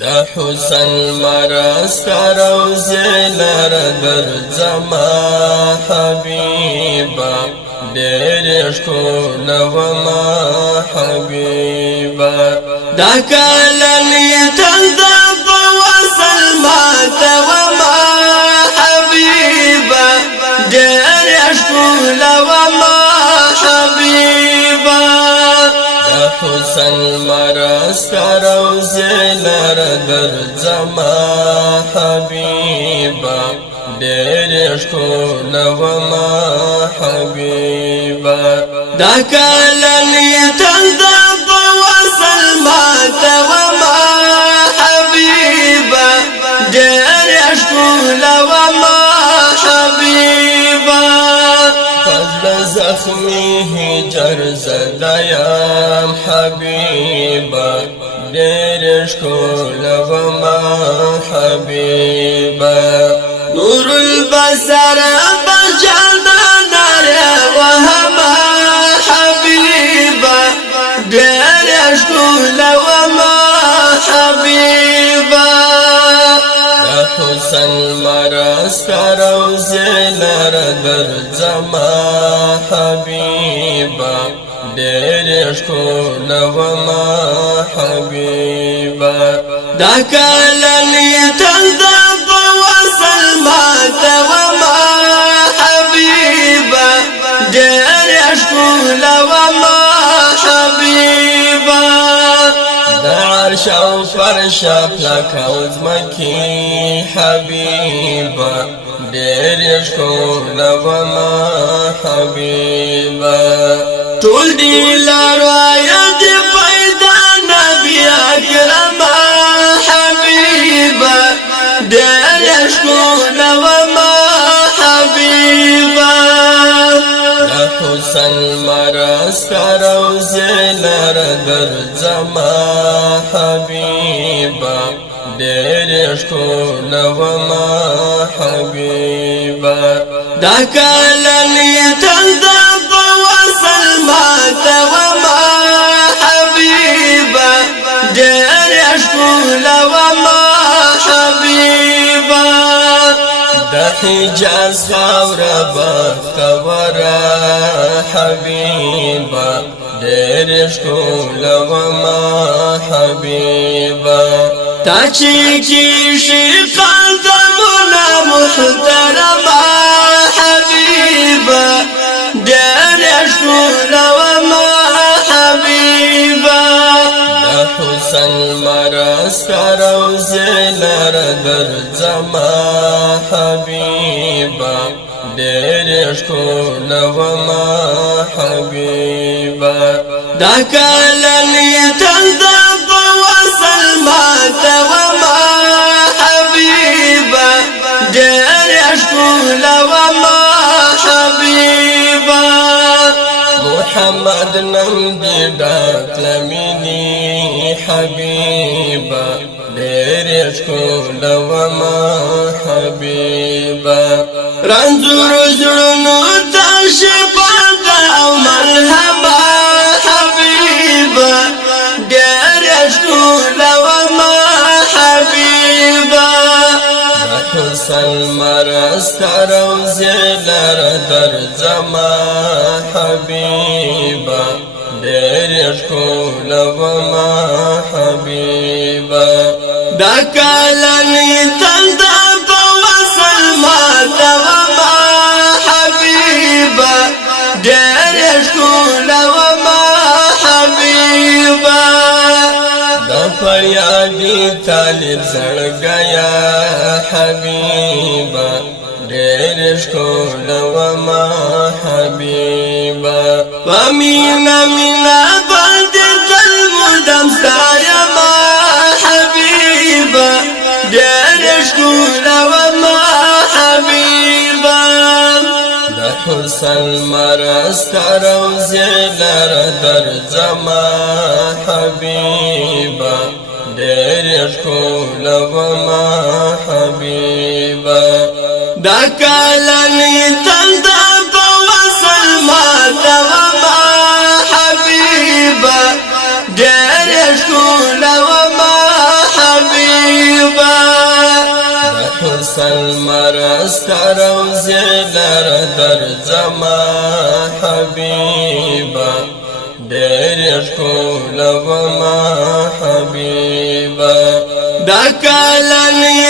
دا حسن مرسته روزی لر درځما حبیبا ډېر ښکلی وما حبیبا دا کلنی تل دا په وصل ماته وما حبیبا ډېر ښکلی وما حبیبا دا حسن مرسته روزی لر درځما حبیبا ډېر ښکلی وما حبیبا دا کلنی تل دا په وصل ماته وما حبیبا ډېر ښکلی وما حبیبا فضل زخمی هجر زدایم حبیبا ډېر ښکلی وما حبیبا نور البصر بجانان وهما حبیبا ډېر ښکلی وما حبیبا دا حسن مرسته روزی لر درځما حبیبا ډېر ښکلی وما حبیبا دا کلنی تل دا په وصل ماته وما حبیبا ډېر ښکلی وما حبیبا دا عرش او فرش افلاک او ځمکې حبیبا ډېر ښکلی وما حبیبا ټول دی لرایه دی پیدا نبی اکرم حبیبا ډېر ښکلی وما حبیبا دا حسن مرسته روزی لر درځما حبیبا ډېر ښکلی وما حبیبا دا کلنی تل دا په وصل ماته وما حبیبا ډېر ښکلی وما حبیبا دا حجاز خاوره بختوره حبیبا ډېر ښکلی وما حبیبا تا چې کیږي قدمونه محترمه حبیبا ډېر ښکلی وما حبیبا دا حسن مرسته روزی لر درځما حبیبا ډېر ښکلی وما حبیبا دا کلنی تل دا په وصل ماته وما حبیبا ډېر ښکلی وما حبیبا محمد نم دی ډاک لمینی حبیبا ډېر ښکلی وما حبیبا رنځور زړونو ته شفا او ملهمه حبیبا ډېر ښکلی وما حبیبا دا حسن مرسته روزی لر درځما حبیبا ډېر ښکلی وما حبیبا دا کلنی تل دا په وصل ماته وما حبیبا ډېر ښکلی وما حبیبا دا فریادی طالب زړګیا حبیبا ډېر ښکلی وما حبیبا په مینا مینا باندې تل مدام ستایمه حبیبا ډېر ښکلی وما حبیبا دا حسن مرسته روزی لر درځما حبیبا ډېر ښکلی وما حبیبا دا کلنی تل دا په وصل ماته وما حبیبا ډېر ښکلی وما حبیبا وصل مرسته روزي لر درځما حبيبا ډېر ښکلی وما حبيبا دا کلنی